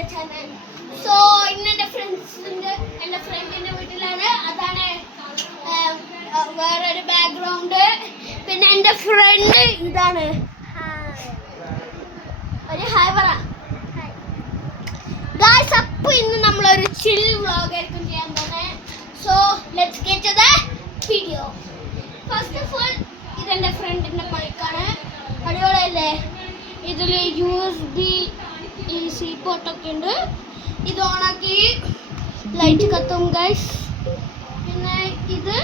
എൻ്റെ channel. So ഇന്ന് എൻ്റെ ഫ്രണ്ടിൻ്റെ വീട്ടിലാണ്. അതാണ് വേറൊരു ബാക്ക്ഗ്രൗണ്ട്. പിന്നെ എൻ്റെ ഫ്രണ്ട് ഇതാണ്. ഒരു ഹായ് പറ ഗായ്സ്. അപ്പോൾ ഇന്ന് നമ്മളൊരു ചിൽ വ്ളോഗ് ആയിരിക്കും ചെയ്യാൻ പോകുന്നത്. So let's get to the video. First of all ഇതെൻ്റെ ഫ്രണ്ടിൻ്റെ മൈക്കാണ്. അടിപൊളിയല്ലേ? ഇതിൽ USB സി പോർട്ടൊക്കെ ഉണ്ട്. ഇത് ഓണാക്കി ലൈറ്റ് കത്തും ഗൈസ്. പിന്നെ ഇത്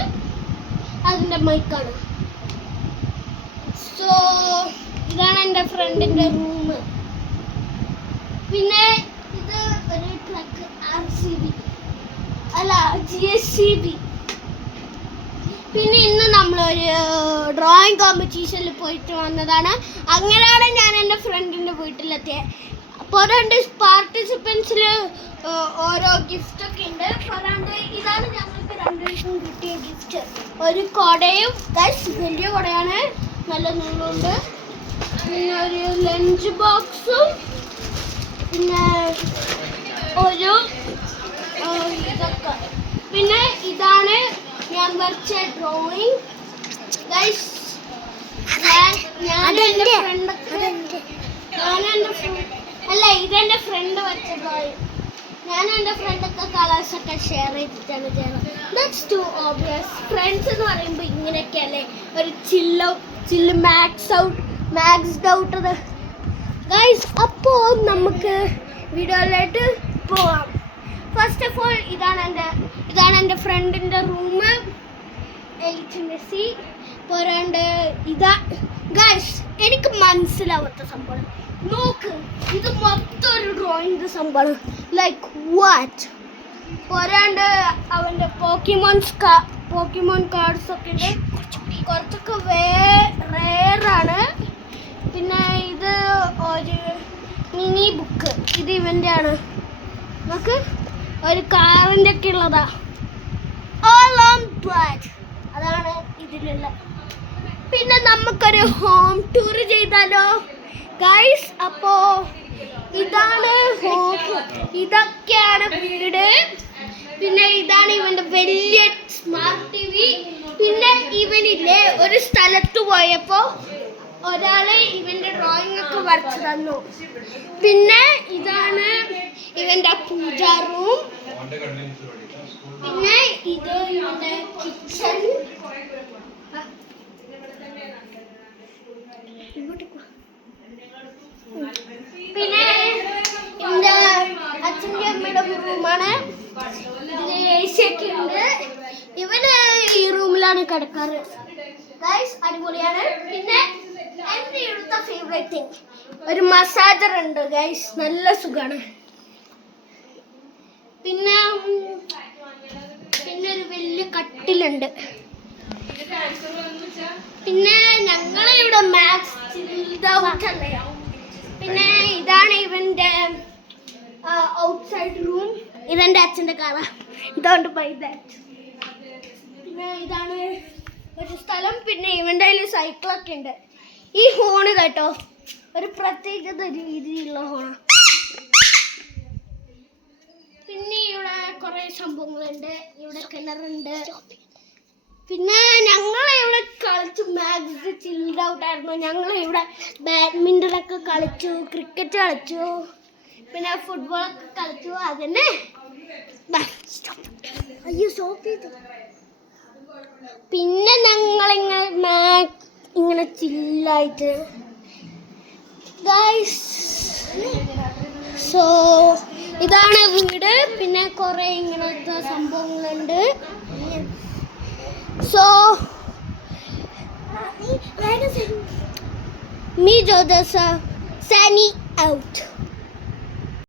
അതിൻ്റെ മൈക്കാണ്. സോ ഇതാണ് എൻ്റെ ഫ്രണ്ടിൻ്റെ റൂം. പിന്നെ ഇത് ഒരു ട്രക്ക് RCB അല്ല GSCB. പിന്നെ ഇന്ന് നമ്മളൊരു ഡ്രോയിങ് കോമ്പറ്റീഷനിൽ പോയിട്ട് വന്നതാണ്. അങ്ങനെയാണ് ഞാൻ എൻ്റെ ഫ്രണ്ടിൻ്റെ വീട്ടിലെത്തിയത്. അപ്പോൾ രണ്ട് പാർട്ടിസിപ്പൻസിൽ ഓരോ ഗിഫ്റ്റൊക്കെ ഉണ്ട്. പറയാണ്ട് ഇതാണ് ഞങ്ങൾക്ക് രണ്ടുപേർക്കും കിട്ടിയ ഗിഫ്റ്റ്. ഒരു കുടയും ഗൈസ്, വലിയ കുടയാണ്, നല്ല നീളമുണ്ട്. പിന്നെ ഒരു ലഞ്ച് ബോക്സും, പിന്നെ ഒരു ഇതൊക്കെ. പിന്നെ ഇതാണ് ഞാൻ വരച്ച ഡ്രോയിങ് ഗൈസ്. ഇതെന്റെ ഫ്രണ്ട് വരച്ച ഡ്രോയിങ്. ഞാൻ എൻ്റെ ഫ്രണ്ടൊക്കെ കളേഴ്സൊക്കെ ഷെയർ ചെയ്തിട്ടാണ് ചെയ്യുന്നത്. That's to obvious. ഫ്രണ്ട്സ് എന്ന് പറയുമ്പോൾ ഇങ്ങനെയൊക്കെയല്ലേ, ഒരു ചില്ല് മാക്സ്ഡ് ഔട്ട് ഗൈസ്. അപ്പോൾ നമുക്ക് വീഡിയോയിലായിട്ട് പോവാം. ഫസ്റ്റ് ഓഫ് ഓൾ ഇതാണ് എൻ്റെ ഫ്രണ്ടിൻ്റെ റൂം. എലിറ്റിനെസി പോരാണ്ട് ഇതാ ഗൈസ്. എനിക്ക് മനസ്സിലാവാത്ത സംഭവം നോക്ക്. ഇത് മൊത്തം ഒരു ഡ്രോയിങ് സംഭവം. Like what? പോരാണ്ട് അവൻ്റെ പോക്കിമോൺ കാർഡ്സ് ഒക്കെ ഉണ്ട്. കുറച്ചൊക്കെ റെയറാണ്. പിന്നെ ഇത് ഒരു മിനി ബുക്ക്. ഇത് ഇവൻ്റെ ആണ്. നമുക്ക് ഒരു കാറിൻ്റെ ഒക്കെ ഉള്ളതാ. All on black. അതാണ് ഇതിലുള്ള. പിന്നെ നമുക്കൊരു ഹോം ടൂർ ചെയ്താലോ ഗൈസ്? അപ്പോ ഇതാണ് ഹോം. ഇതൊക്കെയാണ് വീട്. പിന്നെ ഇതാണ് ഇവന്റെ വലിയ സ്മാർട്ട് TV. പിന്നെ ഇവനില്ലേ, ഒരു സ്ഥലത്ത് പോയപ്പോ ഒരാള് ഇവന്റെ ഡ്രോയിങ് ഒക്കെ വരച്ചു തന്നു. പിന്നെ ഇതാണ് ഇവന്റെ പൂജാ റൂം. പിന്നെ ഇത് ഇവന്റെ കിച്ചൺ. പിന്നെ എൻ്റെ അച്ഛൻ്റെ അമ്മയുടെ റൂമാണ്. AC ഒക്കെ ഉണ്ട്. ഇവന് ഈ റൂമിലാണ് കിടക്കാറ് ഗൈസ്. അടിപൊളിയാണ്. പിന്നെ എൻ്റെ ഇവിടുത്തെ ഫേവറേറ്റ് തിങ്, ഒരു മസാജർ ഉണ്ട് ഗൈസ്. നല്ല സുഖമാണ്. പിന്നെ ഒരു വലിയ കട്ടിലുണ്ട്. പിന്നെ ഞങ്ങളിവിടെ മാക്സ് ചിൽഡൗട്ടല്ലേ. പിന്നെ ഇതാണ് ഇവൻ്റെ ഔട്ട്സൈഡ് റൂം. ഇതെൻ്റെ അച്ഛൻ്റെ കാറാ. ഇതുകൊണ്ട് ബൈ ദാറ്റ്. പിന്നെ ഇതാണ് ഒരു സ്ഥലം. പിന്നെ ഇവൻ്റെ കയ്യിൽ സൈക്കിളൊക്കെ ഉണ്ട്. ഈ ഹോണ് കേട്ടോ, ഒരു പ്രത്യേക രീതിയിലുള്ള ഹോണാണ്. പിന്നെ ഇവിടെ കുറേ സംഭവങ്ങളുണ്ട്. ഇവിടെ കിണറുണ്ട്. പിന്നെ ഞങ്ങളിവിടെ കളിച്ചു മാക്സ് ചിൽഡ് ഔട്ട് ആയിരുന്നു. ഞങ്ങളിവിടെ ബാഡ്മിൻ്റണൊക്കെ കളിച്ചു, ക്രിക്കറ്റ് കളിച്ചു, പിന്നെ ഫുട്ബോളൊക്കെ കളിച്ചു. അതന്നെ. അയ്യോ സ്റ്റോപ്പ് ചെയ്തു. പിന്നെ ഇങ്ങനെ ചില്ലായിട്ട് ഗൈസ്. സോ ഇതാണ് വീട്. പിന്നെ കുറേ ഇങ്ങനത്തെ സംഭവങ്ങളുണ്ട്. So me Jodasa signing out.